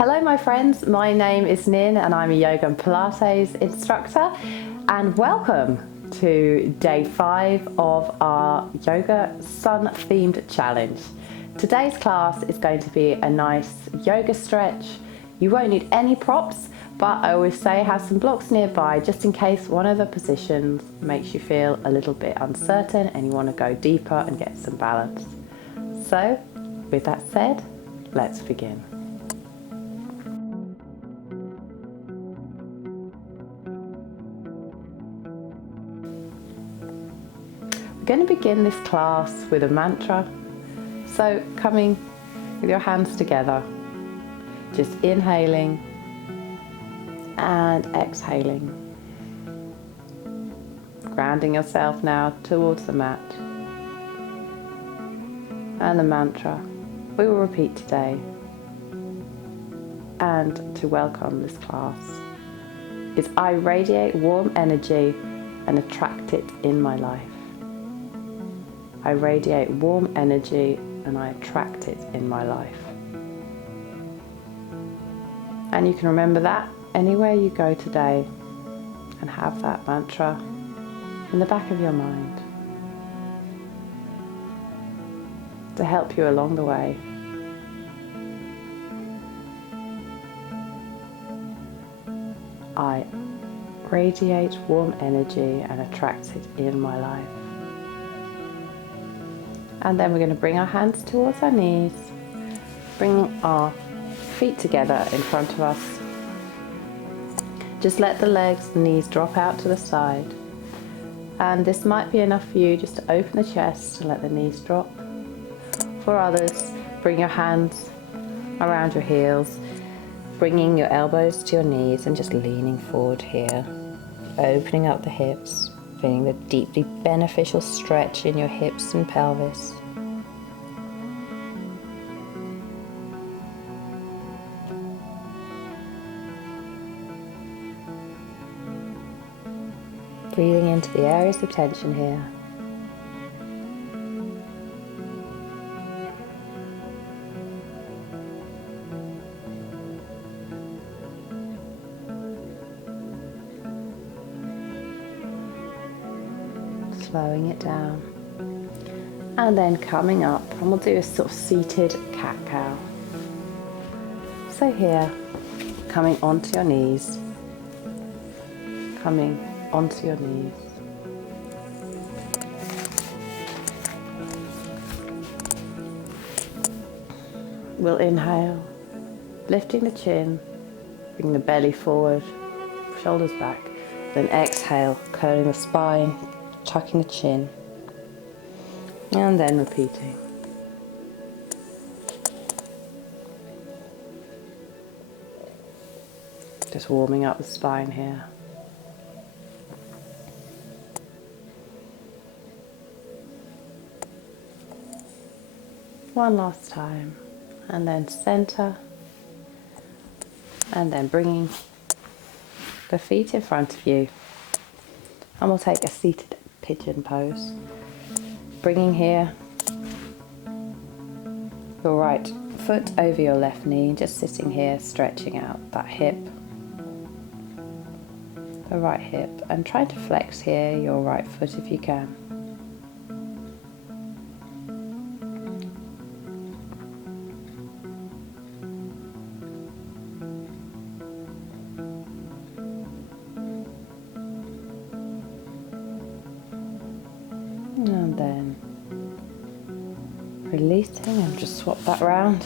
Hello my friends, my name is Nin and I'm a yoga and Pilates instructor, and welcome to day 5 of our yoga sun themed challenge. Today's class is going to be a nice yoga stretch. You won't need any props, but I always say have some blocks nearby just in case one of the positions makes you feel a little bit uncertain and you want to go deeper and get some balance. So with that said, let's begin. We're going to begin this class with a mantra. So coming with your hands together, just inhaling and exhaling. Grounding yourself now towards the mat. And the mantra we will repeat today and to welcome this class is I radiate warm energy and attract it in my life. I radiate warm energy and I attract it in my life. And you can remember that anywhere you go today and have that mantra in the back of your mind to help you along the way. I radiate warm energy and attract it in my life. And then we're going to bring our hands towards our knees, bringing our feet together in front of us. Just let the legs, the knees drop out to the side. And this might be enough for you just to open the chest and let the knees drop. For others, bring your hands around your heels, bringing your elbows to your knees and just leaning forward here, opening up the hips, feeling the deeply beneficial stretch in your hips and pelvis. Breathing into the areas of tension here. Slowing it down. And then coming up, and we'll do a sort of seated cat-cow. So here, coming onto your knees, coming onto your knees. We'll inhale, lifting the chin, bring the belly forward, shoulders back. Then exhale, curling the spine, tucking the chin, and then repeating. Just warming up the spine here. One last time, and then center, and then bringing the feet in front of you, and we'll take a seated pigeon pose. Bringing here your right foot over your left knee, just sitting here, stretching out that hip, the right hip, and trying to flex here your right foot if you can. And then releasing, and just swap that round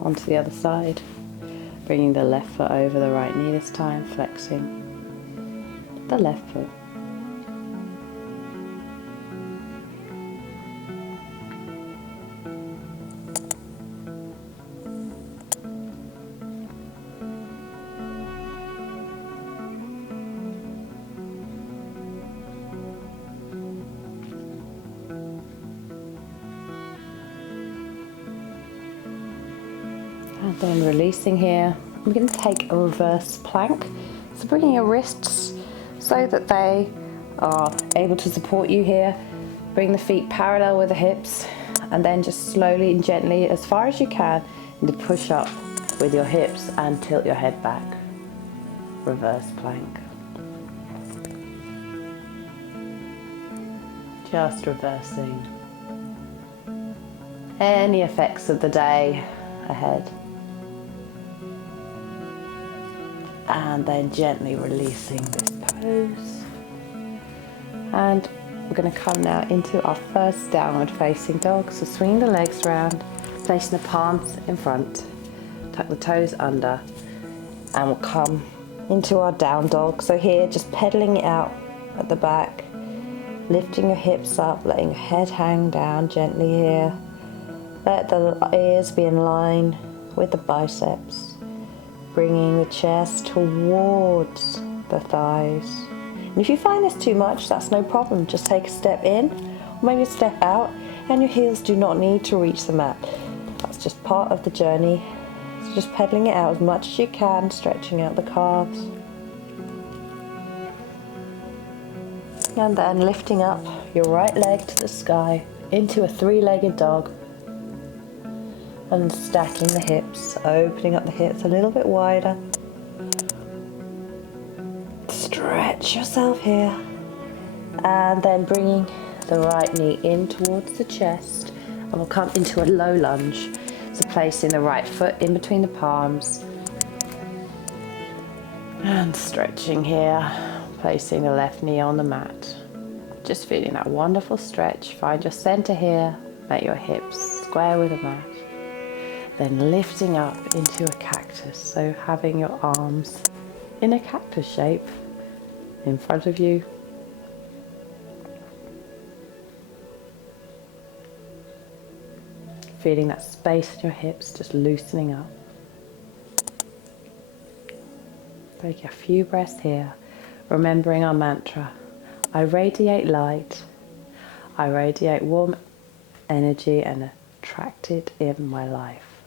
onto the other side. Bringing the left foot over the right knee this time, flexing the left foot. And then releasing here, we're going to take a reverse plank. So bringing your wrists so that they are able to support you here. Bring the feet parallel with the hips, and then just slowly and gently, as far as you can, to push up with your hips and tilt your head back. Reverse plank. Just reversing any effects of the day ahead. And then gently releasing this pose. And we're going to come now into our first downward facing dog. So swing the legs around, placing the palms in front, tuck the toes under, and we'll come into our down dog. So here, just pedaling it out at the back, lifting your hips up, letting your head hang down gently here. Let the ears be in line with the biceps, bringing the chest towards the thighs. And if you find this too much, that's no problem. Just take a step in, or maybe a step out, and your heels do not need to reach the mat. That's just part of the journey. So just pedaling it out as much as you can, stretching out the calves. And then lifting up your right leg to the sky into a three-legged dog. And stacking the hips, opening up the hips a little bit wider. Stretch yourself here. And then bringing the right knee in towards the chest. And we'll come into a low lunge. So placing the right foot in between the palms. And stretching here. Placing the left knee on the mat. Just feeling that wonderful stretch. Find your center here. Make your hips square with the mat. Then lifting up into a cactus. So having your arms in a cactus shape in front of you. Feeling that space in your hips just loosening up. Take a few breaths here. Remembering our mantra, I radiate light, I radiate warm energy and attract it in my life.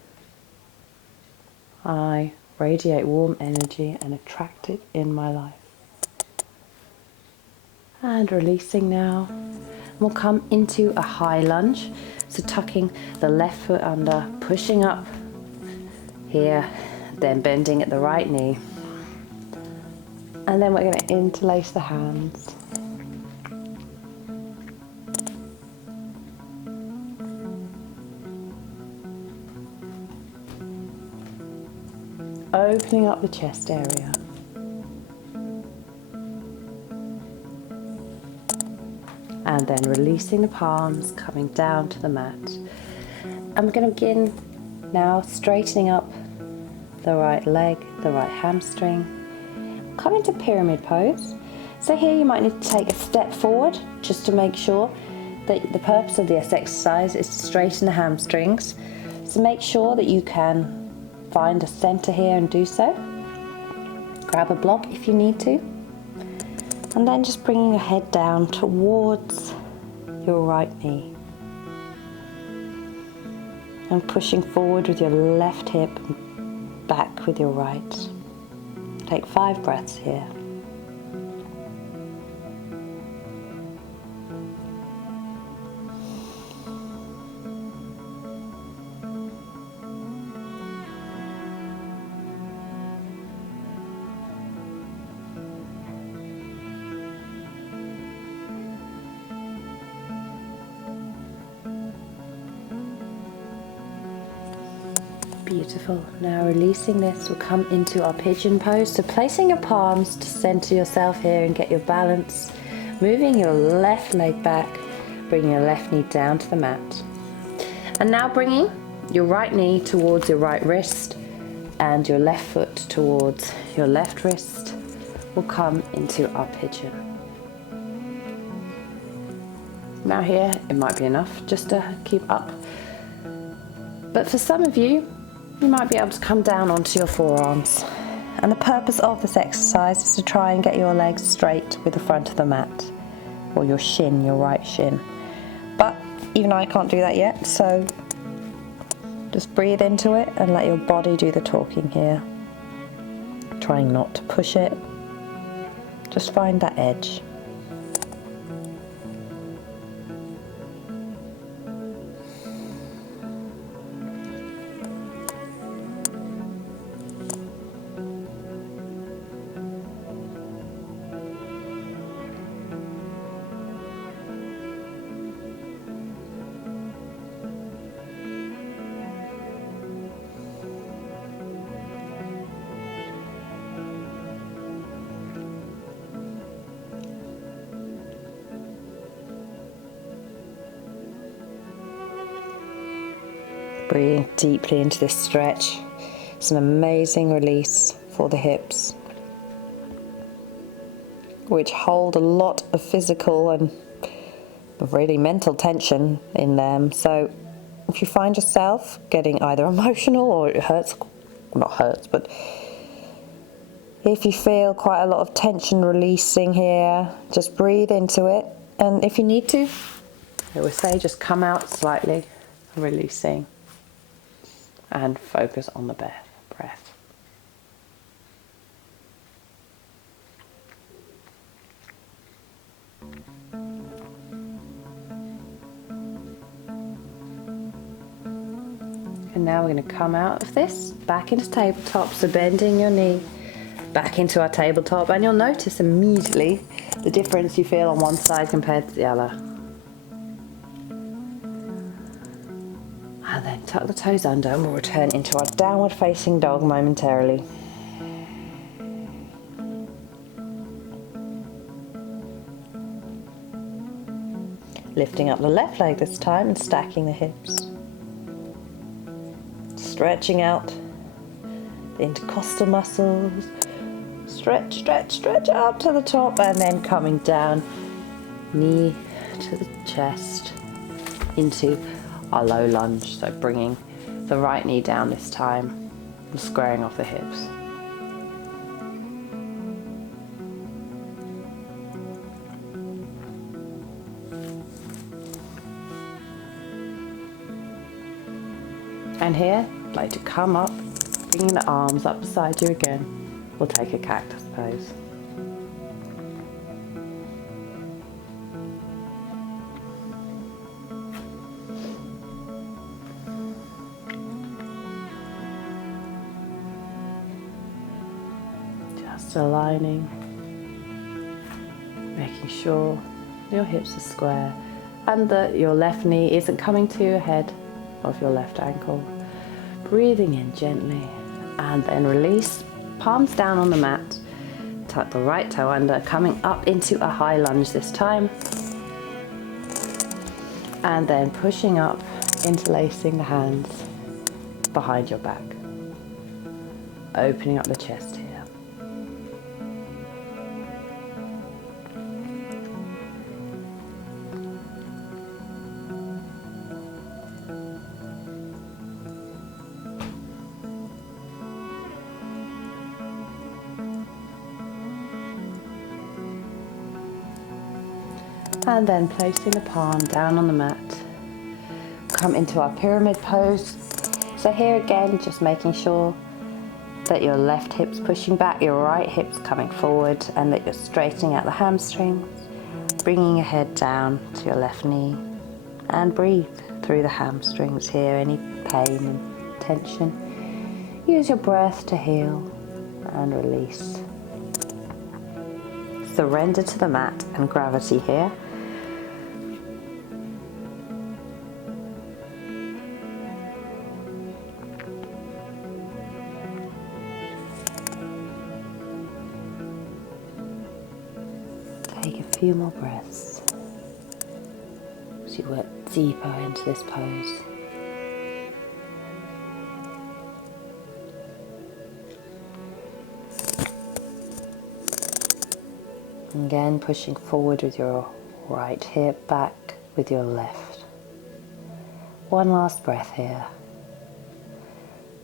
I radiate warm energy and attract it in my life. And releasing now. We'll come into a high lunge, so tucking the left foot under, pushing up here, then bending at the right knee. And then we're going to interlace the hands. Opening up the chest area. And then releasing the palms, coming down to the mat. And we're going to begin now straightening up the right leg, the right hamstring. Come into pyramid pose. So here you might need to take a step forward just to make sure that the purpose of this exercise is to straighten the hamstrings. So make sure that you can find a center here and do so. Grab a block if you need to. And then just bringing your head down towards your right knee. And pushing forward with your left hip and back with your right. Take 5 breaths here. Beautiful. Now releasing this, we'll come into our pigeon pose. So placing your palms to center yourself here and get your balance. Moving your left leg back, bringing your left knee down to the mat. And now bringing your right knee towards your right wrist and your left foot towards your left wrist. We'll come into our pigeon. Now here, it might be enough just to keep up. But for some of you, you might be able to come down onto your forearms. And the purpose of this exercise is to try and get your legs straight with the front of the mat, or your shin, your right shin. But even I can't do that yet, so just breathe into it and let your body do the talking here. Trying not to push it, just find that edge. Breathing deeply into this stretch. It's an amazing release for the hips, which hold a lot of physical and really mental tension in them. So if you find yourself getting either emotional or it hurts, not hurts, but if you feel quite a lot of tension releasing here, just breathe into it. And if you need to, I would say just come out slightly, releasing, and focus on the breath. And now we're going to come out of this, back into tabletop, so bending your knee back into our tabletop, and you'll notice immediately the difference you feel on one side compared to the other. And then tuck the toes under and we'll return into our downward facing dog momentarily. Lifting up the left leg this time and stacking the hips. Stretching out the intercostal muscles. Stretch, stretch, stretch up to the top, and then coming down, knee to the chest, into our low lunge. So bringing the right knee down this time and squaring off the hips. And here, I'd like to come up, bringing the arms up beside you again. We'll take a cactus pose. Just aligning, making sure your hips are square and that your left knee isn't coming to your head of your left ankle. Breathing in gently and then release, palms down on the mat. Tuck the right toe under, coming up into a high lunge this time. And then pushing up, interlacing the hands behind your back. Opening up the chest here. And then placing the palm down on the mat, come into our pyramid pose. So here again, just making sure that your left hip's pushing back, your right hip's coming forward, and that you're straightening out the hamstrings, bringing your head down to your left knee, and breathe through the hamstrings here, any pain and tension. Use your breath to heal and release. Surrender to the mat and gravity here. Take a few more breaths as you work deeper into this pose. Again, pushing forward with your right hip, back with your left. One last breath here.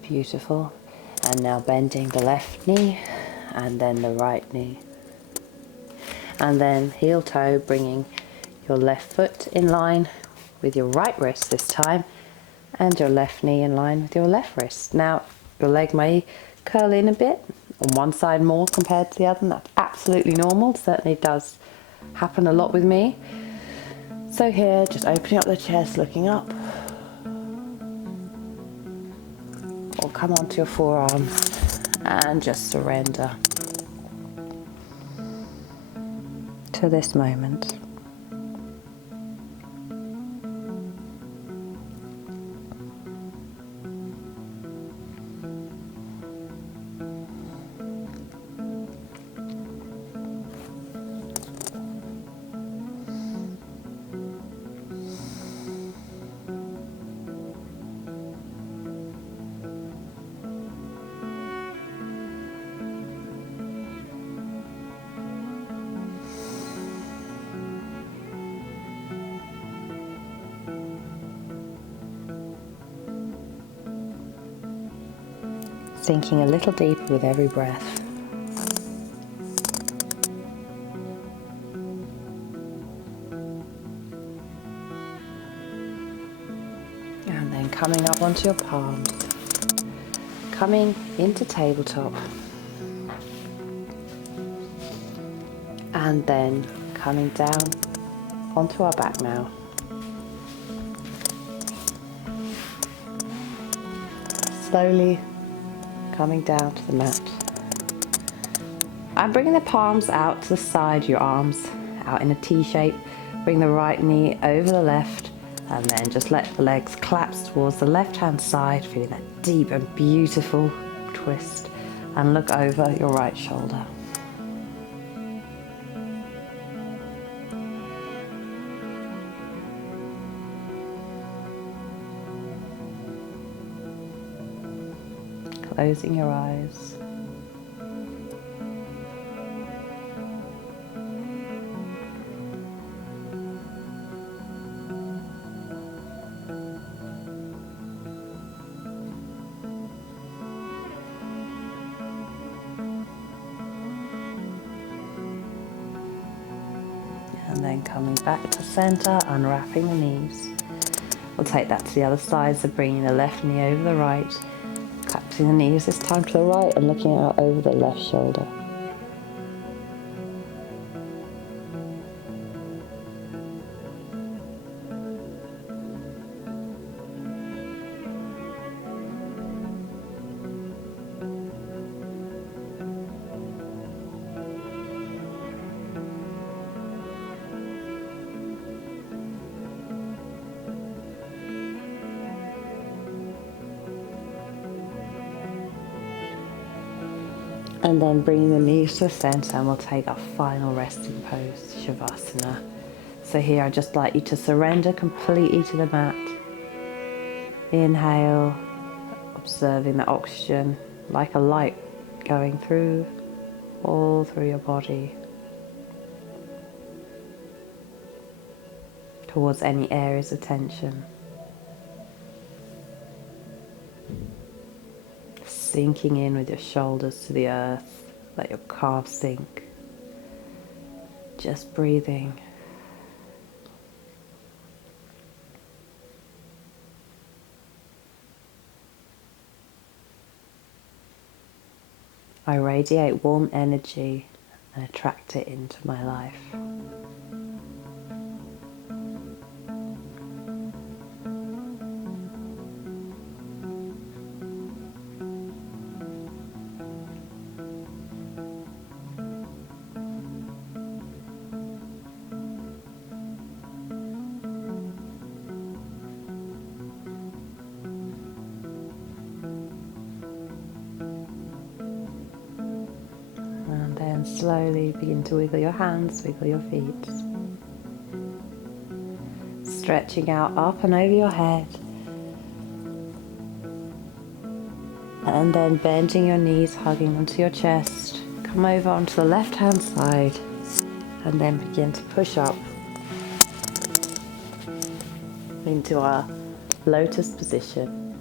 Beautiful. And now bending the left knee and then the right knee. And then heel toe, bringing your left foot in line with your right wrist this time, and your left knee in line with your left wrist. Now, your leg may curl in a bit, on one side more compared to the other, and that's absolutely normal. Certainly does happen a lot with me. So here, just opening up the chest, looking up, or come onto your forearms and just surrender to this moment. sinking a little deeper with every breath. And then coming up onto your palms, coming into tabletop, and then coming down onto our back now. Slowly coming down to the mat. I'm bringing the palms out to the side, your arms out in a T shape. Bring the right knee over the left, and then just let the legs collapse towards the left hand side, feeling that deep and beautiful twist, and look over your right shoulder. Closing your eyes. And then coming back to center, unwrapping the knees. We'll take that to the other side, so bringing the left knee over the right, collapsing the knees this time to the right and looking out over the left shoulder. And then bringing the knees to the center, and we'll take our final resting pose, Shavasana. So here I'd just like you to surrender completely to the mat. Inhale, observing the oxygen like a light going through, all through your body, towards any areas of tension. Sinking in with your shoulders to the earth, let your calves sink. Just breathing. I radiate warm energy and attract it into my life. And slowly begin to wiggle your hands, wiggle your feet. Stretching out up and over your head. And then bending your knees, hugging them to your chest. Come over onto the left hand side and then begin to push up into our lotus position.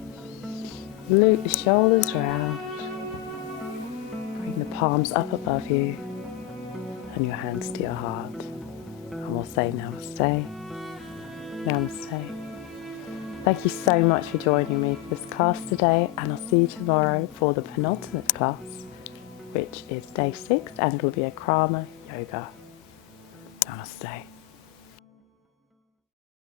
Loop the shoulders round. Bring the palms up above you and your hands to your heart. And we'll say namaste. Namaste. Thank you so much for joining me for this class today, and I'll see you tomorrow for the penultimate class, which is day 6, and it will be a Krama Yoga. Namaste.